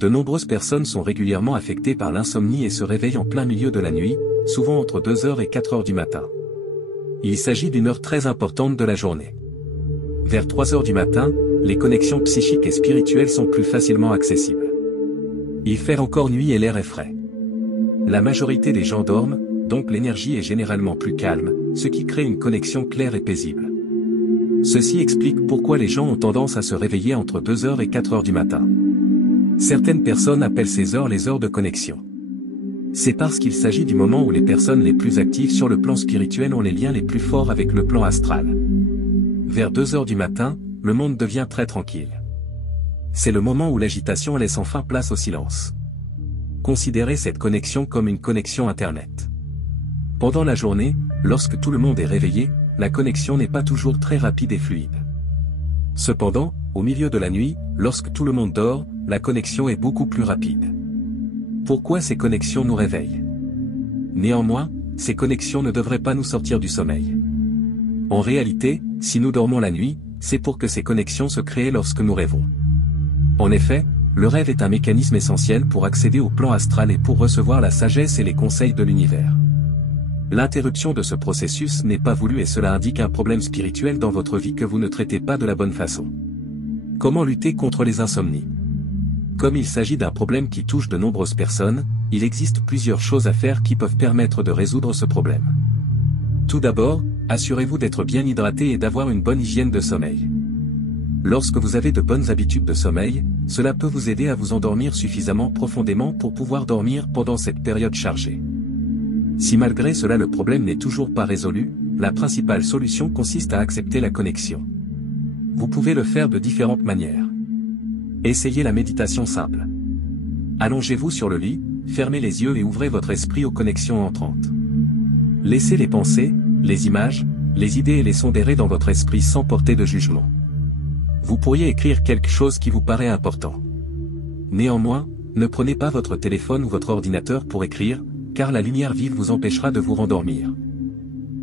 De nombreuses personnes sont régulièrement affectées par l'insomnie et se réveillent en plein milieu de la nuit, souvent entre 2 heures et 4 heures du matin. Il s'agit d'une heure très importante de la journée. Vers 3 heures du matin, les connexions psychiques et spirituelles sont plus facilement accessibles. Il fait encore nuit et l'air est frais. La majorité des gens dorment, donc l'énergie est généralement plus calme, ce qui crée une connexion claire et paisible. Ceci explique pourquoi les gens ont tendance à se réveiller entre 2 heures et 4 heures du matin. Certaines personnes appellent ces heures les heures de connexion. C'est parce qu'il s'agit du moment où les personnes les plus actives sur le plan spirituel ont les liens les plus forts avec le plan astral. Vers 2 heures du matin, le monde devient très tranquille. C'est le moment où l'agitation laisse enfin place au silence. Considérez cette connexion comme une connexion Internet. Pendant la journée, lorsque tout le monde est réveillé, la connexion n'est pas toujours très rapide et fluide. Cependant, au milieu de la nuit, lorsque tout le monde dort, la connexion est beaucoup plus rapide. Pourquoi ces connexions nous réveillent? Néanmoins, ces connexions ne devraient pas nous sortir du sommeil. En réalité, si nous dormons la nuit, c'est pour que ces connexions se créent lorsque nous rêvons. En effet, le rêve est un mécanisme essentiel pour accéder au plan astral et pour recevoir la sagesse et les conseils de l'univers. L'interruption de ce processus n'est pas voulue et cela indique un problème spirituel dans votre vie que vous ne traitez pas de la bonne façon. Comment lutter contre les insomnies? Comme il s'agit d'un problème qui touche de nombreuses personnes, il existe plusieurs choses à faire qui peuvent permettre de résoudre ce problème. Tout d'abord, assurez-vous d'être bien hydraté et d'avoir une bonne hygiène de sommeil. Lorsque vous avez de bonnes habitudes de sommeil, cela peut vous aider à vous endormir suffisamment profondément pour pouvoir dormir pendant cette période chargée. Si malgré cela le problème n'est toujours pas résolu, la principale solution consiste à accepter la connexion. Vous pouvez le faire de différentes manières. Essayez la méditation simple. Allongez-vous sur le lit, fermez les yeux et ouvrez votre esprit aux connexions entrantes. Laissez les pensées, les images, les idées et les sons errer dans votre esprit sans porter de jugement. Vous pourriez écrire quelque chose qui vous paraît important. Néanmoins, ne prenez pas votre téléphone ou votre ordinateur pour écrire, car la lumière vive vous empêchera de vous rendormir.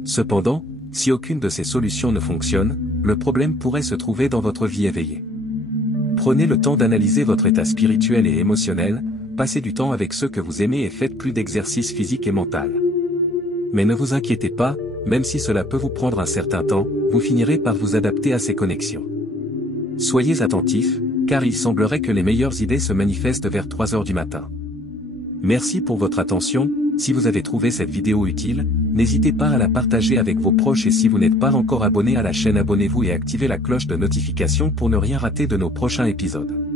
Cependant, si aucune de ces solutions ne fonctionne, le problème pourrait se trouver dans votre vie éveillée. Prenez le temps d'analyser votre état spirituel et émotionnel, passez du temps avec ceux que vous aimez et faites plus d'exercice physique et mental. Mais ne vous inquiétez pas, même si cela peut vous prendre un certain temps, vous finirez par vous adapter à ces connexions. Soyez attentifs, car il semblerait que les meilleures idées se manifestent vers 3 heures du matin. Merci pour votre attention, si vous avez trouvé cette vidéo utile, n'hésitez pas à la partager avec vos proches et si vous n'êtes pas encore abonné à la chaîne abonnez-vous et activez la cloche de notification pour ne rien rater de nos prochains épisodes.